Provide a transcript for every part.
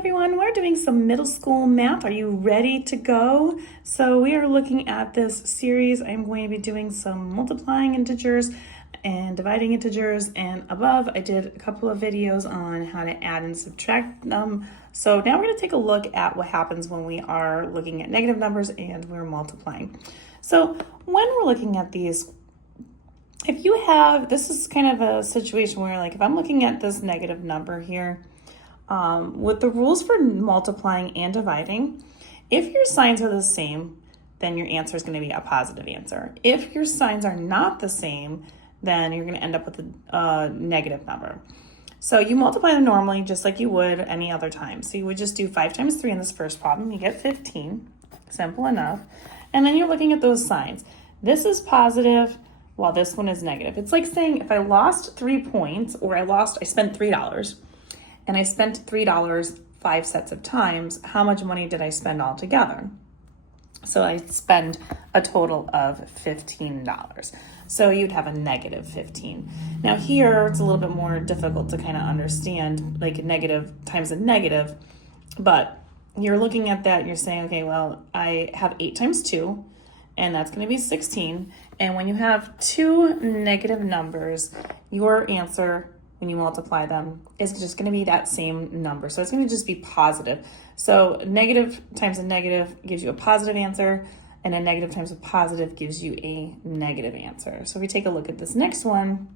everyone, we're doing some middle school math. Are you ready to go? So we are looking at this series. I'm going to be doing some multiplying integers and dividing integers, and above I did a couple of videos on how to add and subtract them. So now we're going to take a look at what happens when we are looking at negative numbers and we're multiplying. So when we're looking at these, if you have, this is kind of a situation where, like, if I'm looking at this negative number here, with the rules for multiplying and dividing, if your signs are the same, then your answer is going to be a positive answer. If your signs are not the same, then you're going to end up with a negative number. So you multiply them normally just like you would any other time. So you would just do 5 times 3 in this first problem. You get 15. Simple enough. And then you're looking at those signs. This is positive while this one is negative. It's like saying if I lost 3 points, or I spent $3 and I spent $3 5 sets of times, how much money did I spend altogether? So I spend a total of $15. So you'd have a negative 15. Now here, it's a little bit more difficult to kind of understand, like a negative times a negative, but you're looking at that, you're saying, okay, well, I have 8 times 2, and that's going to be 16. And when you have 2 negative numbers, your answer, when you multiply them, is just going to be that same number. So it's going to just be positive. So negative times a negative gives you a positive answer, and a negative times a positive gives you a negative answer. So if we take a look at this next one,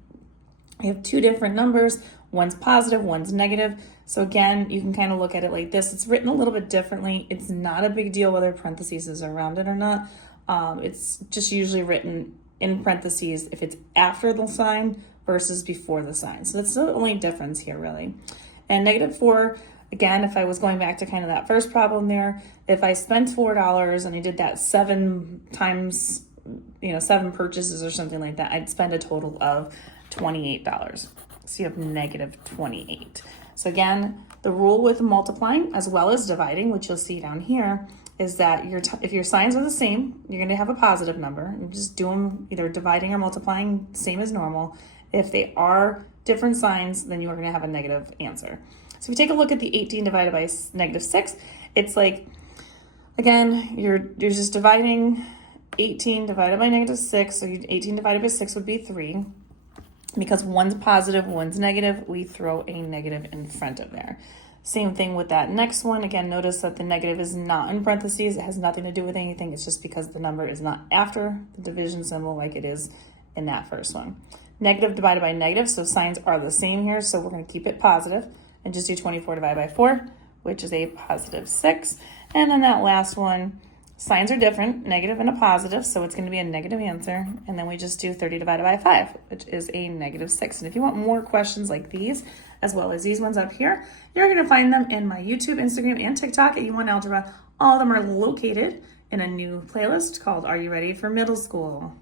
we have 2 different numbers. One's positive, one's negative. So again, you can kind of look at it like this. It's written a little bit differently. It's not a big deal whether parentheses are around it or not. It's just usually written in parentheses if it's after the sign versus before the sign. So that's the only difference here, really. And negative 4, again, if I was going back to kind of that first problem there, if I spent $4 and I did that 7 times, 7 purchases or something like that, I'd spend a total of $28. So you have negative 28. So again, the rule with multiplying as well as dividing, which you'll see down here, is that if your signs are the same, you're going to have a positive number. You just do them either dividing or multiplying, same as normal. If they are different signs, then you are going to have a negative answer. So if we take a look at the 18 divided by negative 6, it's like, again, you're just dividing 18 divided by negative 6. So 18 divided by 6 would be 3. Because one's positive, one's negative, we throw a negative in front of there. Same thing with that next one. Again, notice that the negative is not in parentheses. It has nothing to do with anything. It's just because the number is not after the division symbol like it is in that first one. Negative divided by negative, so signs are the same here, so we're going to keep it positive and just do 24 divided by 4, which is a positive 6. And then that last one, signs are different, negative and a positive, so it's going to be a negative answer. And then we just do 30 divided by 5, which is a negative 6. And if you want more questions like these, as well as these ones up here, you're going to find them in my YouTube, Instagram, and TikTok at YouWantAlgebra. All of them are located in a new playlist called Are You Ready for Middle School?